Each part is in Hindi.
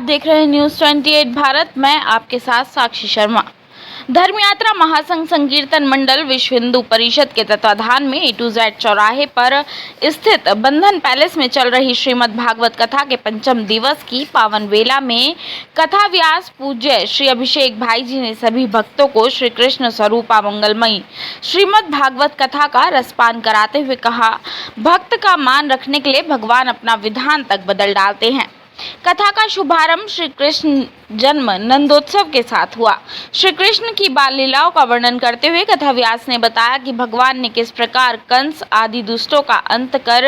आप देख रहे हैं न्यूज़ 28 भारत। मैं आपके साथ साक्षी शर्मा। धर्म यात्रा महासंघ संकीर्तन मंडल विश्व हिंदू परिषद के तत्वाधान में A to Z चौराहे पर स्थित बंधन पैलेस में चल रही श्रीमद् भागवत कथा के पंचम दिवस की पावन वेला में कथा व्यास पूज्य श्री अभिषेक भाई जी ने सभी भक्तों को श्री कृष्ण स्वरूपा मंगलमयी श्रीमद् भागवत कथा का रसपान कराते हुए कहा, भक्त का मान रखने के लिए भगवान अपना विधान तक बदल डालते हैं। कथा का शुभारंभ श्री कृष्ण जन्म नंदोत्सव के साथ हुआ। श्री कृष्ण की बाल लीलाओं का वर्णन करते हुए कथा व्यास ने बताया कि भगवान ने किस प्रकार कंस आदि दुष्टों का अंत कर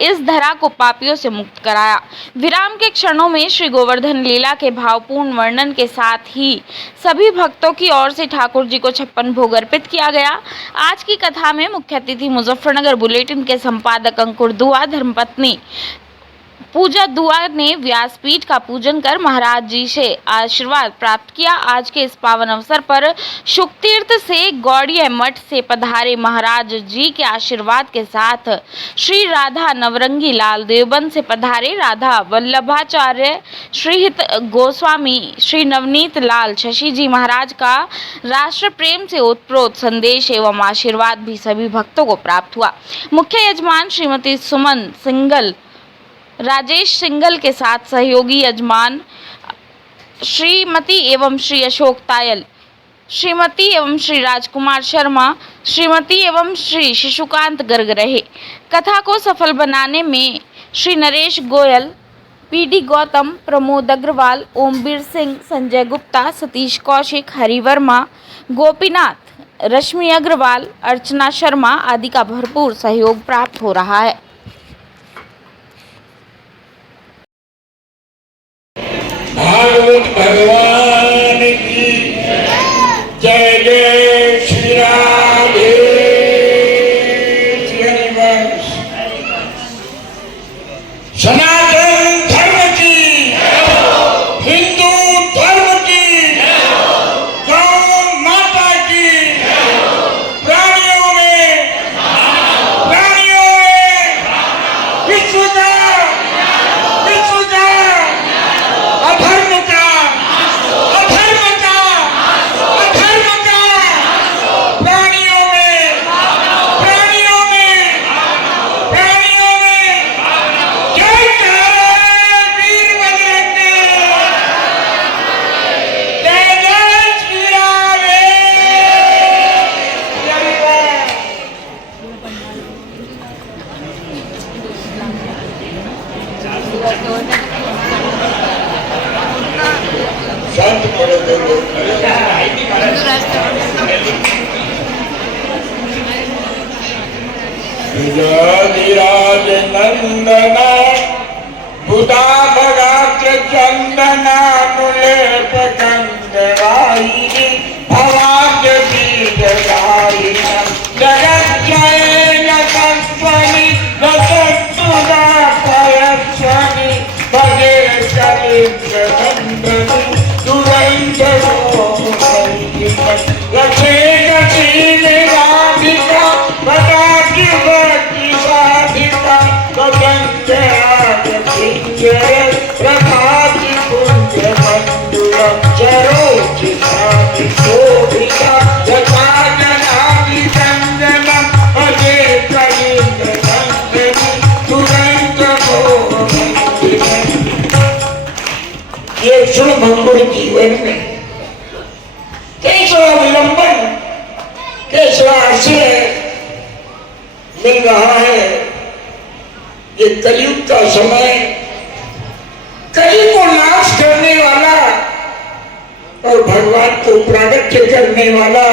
इस धरा को पापियों से मुक्त कराया। विराम के क्षणों में श्री गोवर्धन लीला के भावपूर्ण वर्णन के साथ ही सभी भक्तों की ओर से ठाकुर जी को 56 भोग अर्पित किया गया। आज की कथा में मुख्य अतिथि मुजफ्फरनगर बुलेटिन के संपादक अंकुर दुआ, धर्मपत्नी पूजा दुआ ने व्यासपीठ का पूजन कर महाराज जी से आशीर्वाद प्राप्त किया। आज के इस पावन अवसर पर शुकतीर्थ से गौड़ीय मठ से पधारे महाराज जी के आशीर्वाद के साथ श्री राधा नवरंगी लाल देवबंद से पधारे राधा वल्लभाचार्य श्रीहित गोस्वामी श्री नवनीत लाल शशि जी महाराज का राष्ट्र प्रेम से ओतप्रोत संदेश एवं आशीर्वाद भी सभी भक्तों को प्राप्त हुआ। मुख्य यजमान श्रीमती सुमन सिंगल, राजेश सिंगल के साथ सहयोगी यजमान श्रीमती एवं श्री अशोक तायल, श्रीमती एवं श्री राजकुमार शर्मा, श्रीमती एवं श्री शिशुकांत गर्ग रहे। कथा को सफल बनाने में श्री नरेश गोयल, पीडी गौतम, प्रमोद अग्रवाल, ओमवीर सिंह, संजय गुप्ता, सतीश कौशिक, हरि वर्मा, गोपीनाथ, रश्मि अग्रवाल, अर्चना शर्मा आदि का भरपूर सहयोग प्राप्त हो रहा है। भागवत भगवान की जय जय श्री राधे हरिवंश। सनातन धर्म की, हिंदू धर्म की, गौ माता की, प्राणियों में विश्व का शांत पड़े राज नंदना बुधा भगात्र चंदना नुलेप कंदराई भवाद्य बीजदाई जगत जय नतस्वनी नतस्तुदा पयस्वनी भजे कलिंद्र नंदनी रखे गति राधिका भटाकी भक्ति साधिका प्रभाति पुण्य मंडुला चरोचितादि शोभिता यथा जनादि कंजना अजय कलिंद्र नंदनी तुरंत ये क्षण भंगुर जीवन में कैसा विलंबन, कैसा आश्रय मिल रहा है। ये कलयुग का समय, कलि को नाश करने वाला और भगवान को प्रागट्य करने वाला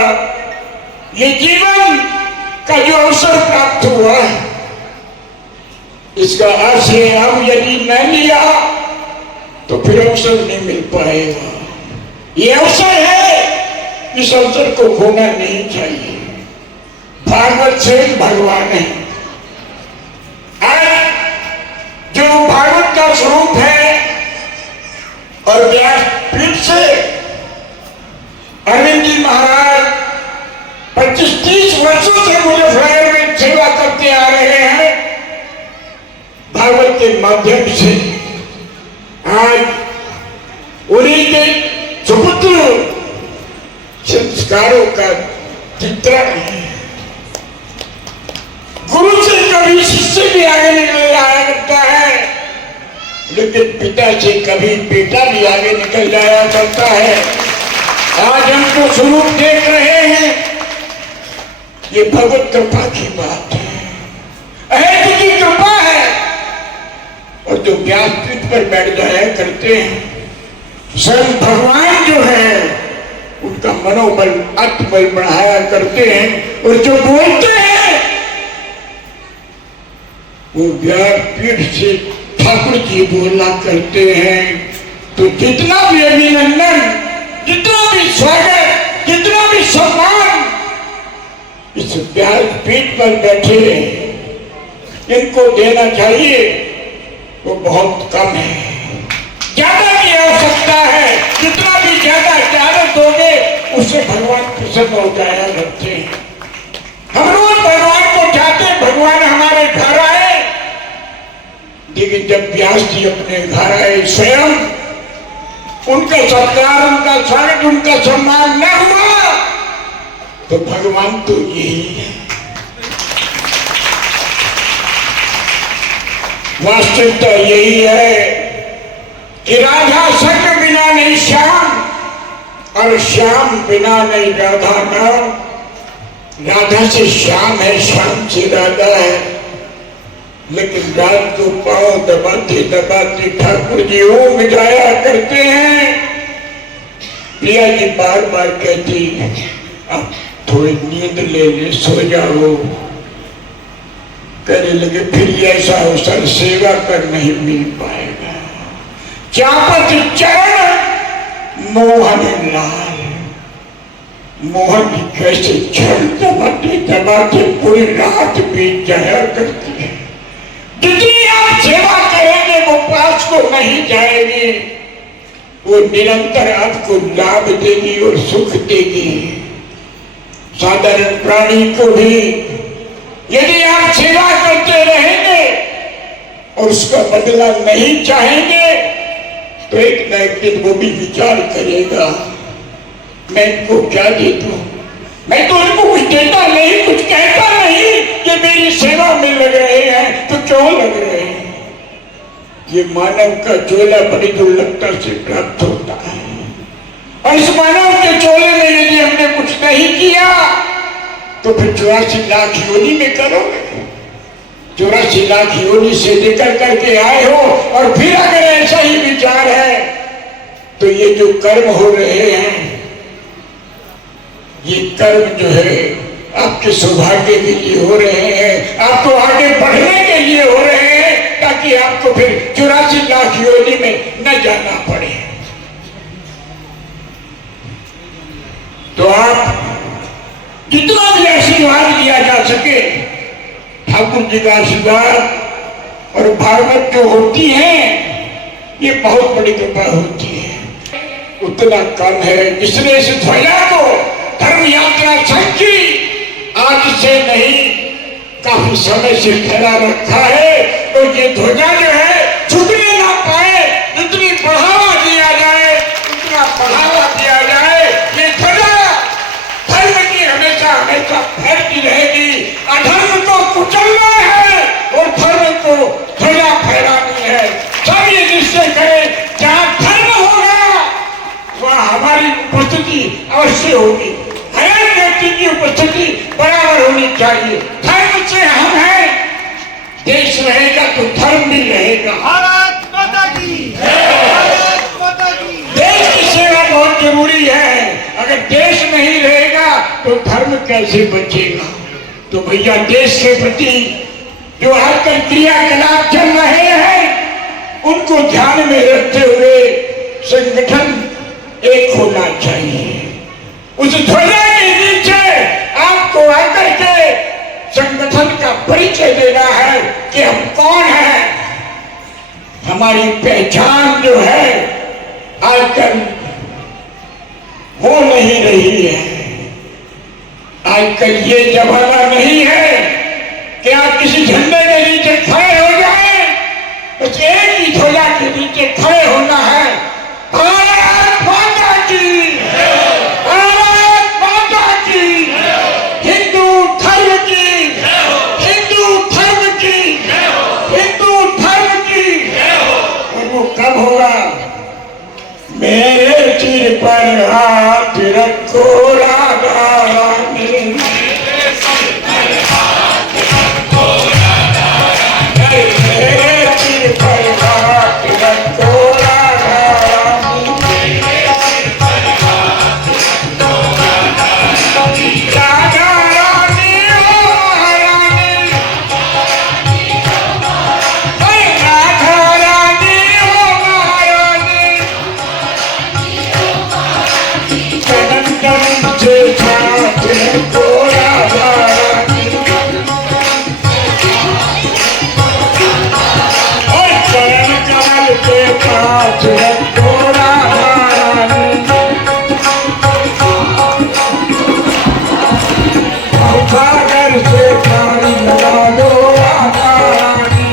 ये जीवन का जो अवसर प्राप्त हुआ है, इसका आश्रय हम यदि न लिया तो फिर अवसर नहीं मिल पाएगा। ये अवसर है, इस अवसर को खोना नहीं चाहिए। भागवत से भगवान है। आज जो भागवत का स्वरूप है और व्यासपीठ से अरविंद जी महाराज 25-30 वर्षों से मुजफ्फरनगर में सेवा करते आ रहे हैं। भागवत के माध्यम से आज उन्हीं के सुपुत्र संस्कारों का चित्रण है। गुरु से कभी शिष्य भी आगे निकल आया करता है, लेकिन पिता से कभी बेटा भी आगे निकल जाया करता है। आज हम जो स्वरूप देख रहे हैं, ये भगवत कृपा की बात है, अहेतु की कृपा है। और जो व्यासपीठ पर बैठ जाया करते हैं, स्वयं भगवान जो है उनका मनोबल आत्मबल बढ़ाया करते हैं। और जो बोलते हैं वो व्यासपीठ से ठाकुर जी बोला करते हैं। तो जितना भी अभिनंदन, जितना भी स्वागत, जितना भी सम्मान इस व्यासपीठ पर बैठे इनको देना चाहिए वो बहुत कम है। ज्यादा की आवश्यकता है, जितना भी ज्यादा दोगे उससे भगवान प्रसन्न हो जाया करते हैं। हम रोज भगवान को चाहते, भगवान हमारे घर आए, लेकिन जब व्यास जी अपने घर आए स्वयं उनका सत्कार, उनका स्वागत, उनका सम्मान न हुआ तो भगवान तो यही है। वास्तविकता यही है कि राधा संग बिना नहीं श्याम, और श्याम बिना नहीं राधा नाम। राधा से श्याम है, श्याम से राधा है। लेकिन रात को पांव दबाते दबाते ठाकुर जी ऊँघ जाया करते हैं। प्रिया जी बार बार कहती अब थोड़ी नींद ले ले, सो जाओ। कहने लगे फिर ऐसा अवसर सेवा कर नहीं मिल पाएगा। चापत चरण मोहन लाल, मोहन जी कैसे चरण दबाते दबाते पूरी रात बीत जाया करती है। जितनी आप सेवा करेंगे वो पास को नहीं जाएगी, वो निरंतर आपको लाभ देगी और सुख देगी। साधारण प्राणी को भी यदि आप सेवा करते रहेंगे और उसका बदला नहीं चाहेंगे तो एक न एक दिन वो भी विचार करेगा मैं इनको क्या दे दूं, मैं तो इनको कुछ देता नहीं, कुछ कहता नहीं, ये मेरी सेवा में लग रहे हैं तो क्यों लग रहे हैं। ये मानव का चोला बड़ी दुर्लभता से प्राप्त होता है, और इस मानव के चोले में यदि हमने कुछ नहीं किया तो फिर 84 लाख योनि में करोगे। 84 लाख योनि से निकल करके आए हो, और फिर अगर ऐसा ही विचार है तो ये जो कर्म हो रहे हैं, ये कर्म जो है आपके सौभाग्य के लिए हो रहे हैं, आपको आगे बढ़ने के लिए हो रहे हैं, ताकि आपको फिर 84 लाख योनि में न जाना पड़े। तो आप जितना भी आशीर्वाद दिया जा सके, ठाकुर जी का आशीर्वाद और भागवत जो होती है ये बहुत बड़ी कृपा होती है, उतना कम है। जिसने इस ध्वजा को धर्म यात्रा संघ की आज से नहीं काफी समय से फैला रखा है, तो ये ध्वजा जो है झुकने ना पाए, जितनी बढ़ावा दिया जाए उतना बढ़ावा दिया जाए। ये ध्वजा धर्म की हमेशा हमेशा फैलती रहेगी। अधर्म को कुचलना है और धर्म को ध्वजा फहरानी है। सब ये निश्चय करें, जहाँ धर्म होगा वहाँ हमारी उपस्थिति अवश्य होगी, हर व्यक्ति की उपस्थिति बराबर होनी चाहिए। धर्म से हम हैं, देश रहेगा तो धर्म भी रहेगा। भारत माता की भारत माता की। देश की सेवा बहुत जरूरी है, अगर देश नहीं रहेगा तो धर्म कैसे बचेगा। तो भैया देश के प्रति जो आजकल क्रियाकलाप चल रहे हैं उनको ध्यान में रखते हुए संगठन एक होना चाहिए। उस ध्वजा के नीचे आपको आकर के संगठन का परिचय देना है कि हम कौन हैं। हमारी पहचान जो है आजकल वो नहीं रही है। आजकल ये जमाना नहीं है कि आप किसी झंडे के नीचे खड़े हो जाएं, बस एक ही ध्वजा के नीचे खड़े होना है। भारत मेरे सिर पर हाथ रखो राधा रानी, मेरे सिर पर हाथ रखो राधा रानी, राधा रानी ओ महारानी, राधा रानी ओ महारानी, चरण कमल से हाथ रखो राधा रानी, और चरण कमल से हाथ रखो राधा रानी, सागर से पानी लगा दो राधा रानी,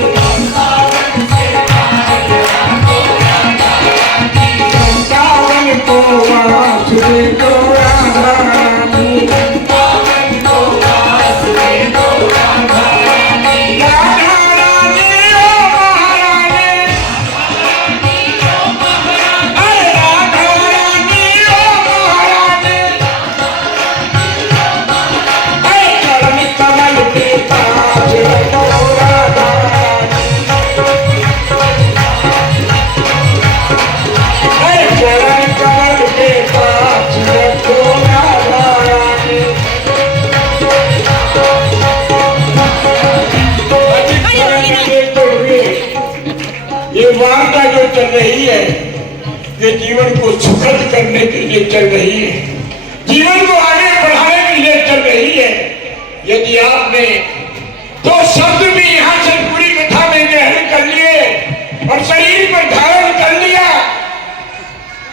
वृंदावन को वास दे दो राधा रानी, राधा रानी ओ महारानी, अरे राधा रानी ओ महारानी, अरे चरण कमल के पास रखो राधा रानी, अरे चरण कमल के पास रखो राधा रानी। ये वार्ता जो चल रही है, ये जीवन को सुखद करने के लिए चल रही है, जीवन को आगे बढ़ाने के लिए चल रही है। यदि आपने दो शब्द भी यहाँ से पूरी कथा में ग्रहण कर लिए और शरीर पर धारण कर लिया,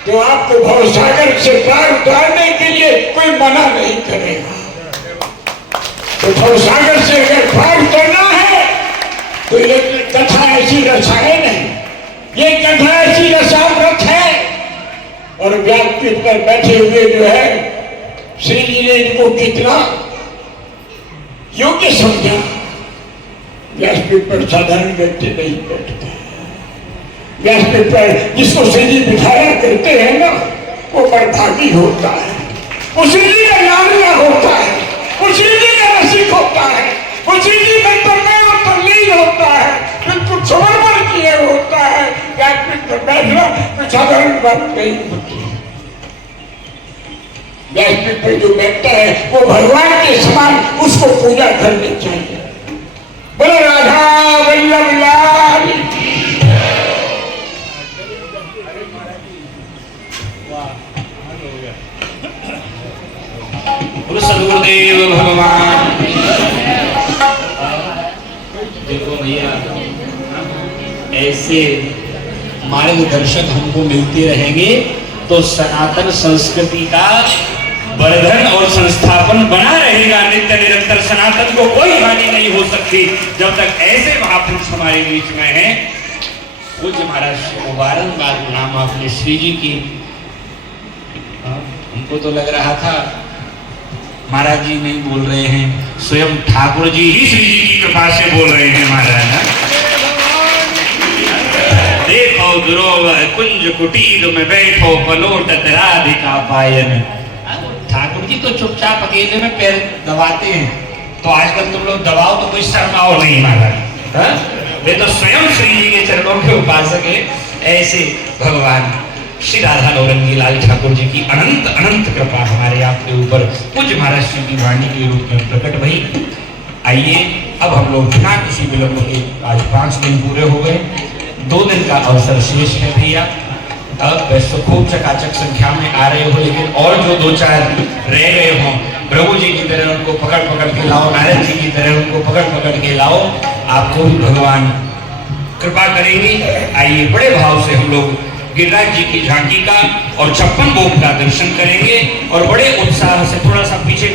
तो आपको भवसागर से पार उतारने के लिए कोई मना नहीं करेगा। तो भवसागर से अगर पार उतरना है तो ये कथा ऐसी रसायन है, ये कथा ऐसी रसामृत है। और व्यासपीठ पर बैठे हुए जो है श्री जी ने इनको कितना योग्य समझा। व्यासपीठ पर साधारण व्यक्ति नहीं बैठता। व्यासपीठ पर जिसको श्री जी बिठाया करते हैं ना, वो बड़भागी होता है, वो श्री जी का लाडला होता है, वो श्री जी का रसिक होता है, वो श्री जी का तन्मय और तल्लीन होता है, बिल्कुल समर्पण किए होता है। व्यासपीठ पर बैठना कोई साधारण बात नहीं होती। व्यासपीठ पर जो बैठता है वो भगवान के समान उसको पूजा करनी चाहिए। बोलो राधा वल्लभ लाल। सदगुरुदेव भगवान। देखो भैया, ऐसे मार्गदर्शक हमको मिलते रहेंगे तो सनातन संस्कृति का वर्धन और संस्थापन बना रहेगा नित्य निरंतर। सनातन को कोई हानि नहीं हो सकती जब तक ऐसे महापुरुष हमारे बीच में हैं। पूज्य महाराज को बारंबार नाम आपने श्री जी की, हमको तो लग रहा था महाराज जी नहीं बोल रहे हैं, स्वयं ठाकुर जी ही श्री जी की कृपा से बोल रहे हैं। महाराज देखो दुरोवर कुंज कुटीर में बैठो पलोटत राधिका पायन। ठाकुर जी तो चुपचाप अकेले में पैर दबाते हैं, तो आजकल तुम लोग दबाओ तो कोई शर्माओ नहीं महाराज। वे तो स्वयं श्री जी के चरणों के उपासक है। ऐसे भगवान श्री राधा नौरंगी लाल ठाकुर जी की अनंत अनंत कृपा हमारे आपके ऊपर पूज्य महाराज श्री की वाणी के रूप में प्रकट भई। आइए अब हम लोग बिना किसी विलंब के, आज 5 दिन पूरे हो गए, 2 दिन का अवसर शेष है भैया। अब वैसे खूब चकाचक संख्या में आ रहे हो, लेकिन और जो 2-4 रह गए हों, प्रभु जी की तरह उनको पकड़ पकड़ के लाओ, नारद जी की तरह उनको पकड़ पकड़ के लाओ, आपको भी भगवान कृपा करेंगे। आइए बड़े भाव से हम लोग गिरिराज जी की झांकी का और 56 भोग का दर्शन करेंगे और बड़े उत्साह से थोड़ा सा पीछे